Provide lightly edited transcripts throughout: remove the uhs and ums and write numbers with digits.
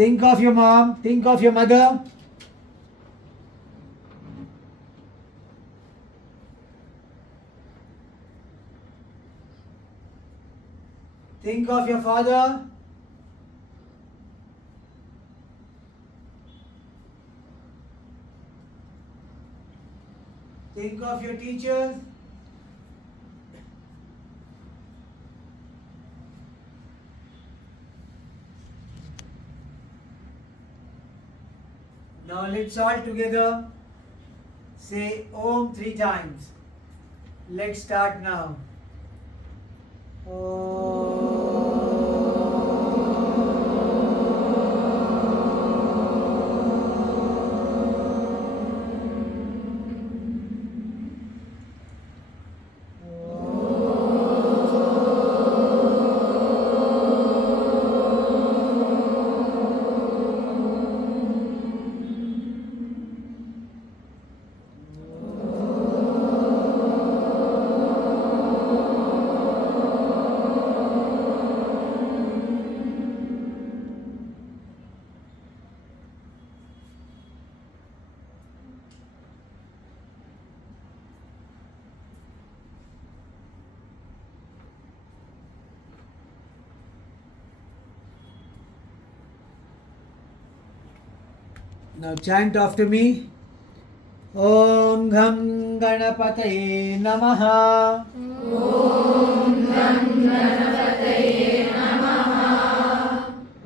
Think of your mom. Think of your mother. Think of your father. Think of your teachers. Now let's all together say Om 3 times. Let's start now. Now chant after me. Om Gham Ganapataye Namaha. Om Gham Ganapataye Namaha.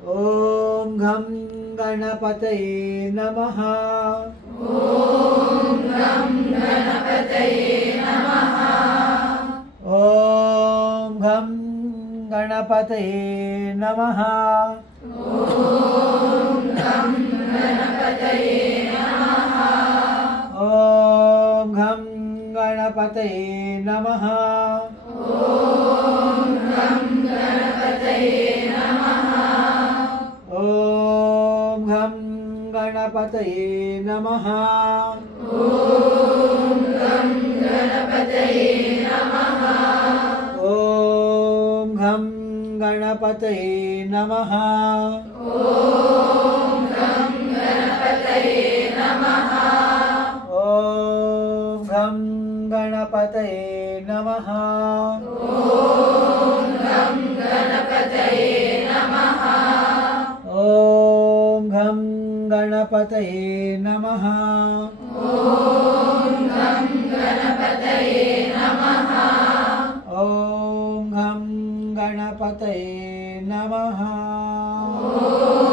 Om Gham Ganapataye Namaha. Om Gham Ganapataye Namaha. Om Gham Ganapataye Namaha. Om Gham Ganapataye Namaha. Om Gham Ganapataye Namaha. Om Gham Ganapataye Namaha. Om Gham Ganapataye Namaha. Om Gham Ganapataye Namaha. Om Gham Ganapataye Namaha. Om Gham Ganapataye Namaha. Om Gham Ganapataye Namaha. Om Gham Ganapataye Namaha. Om Gham Ganapataye Namaha. Om Gham Ganapataye Namaha. Om Gham Ganapataye Namaha. Om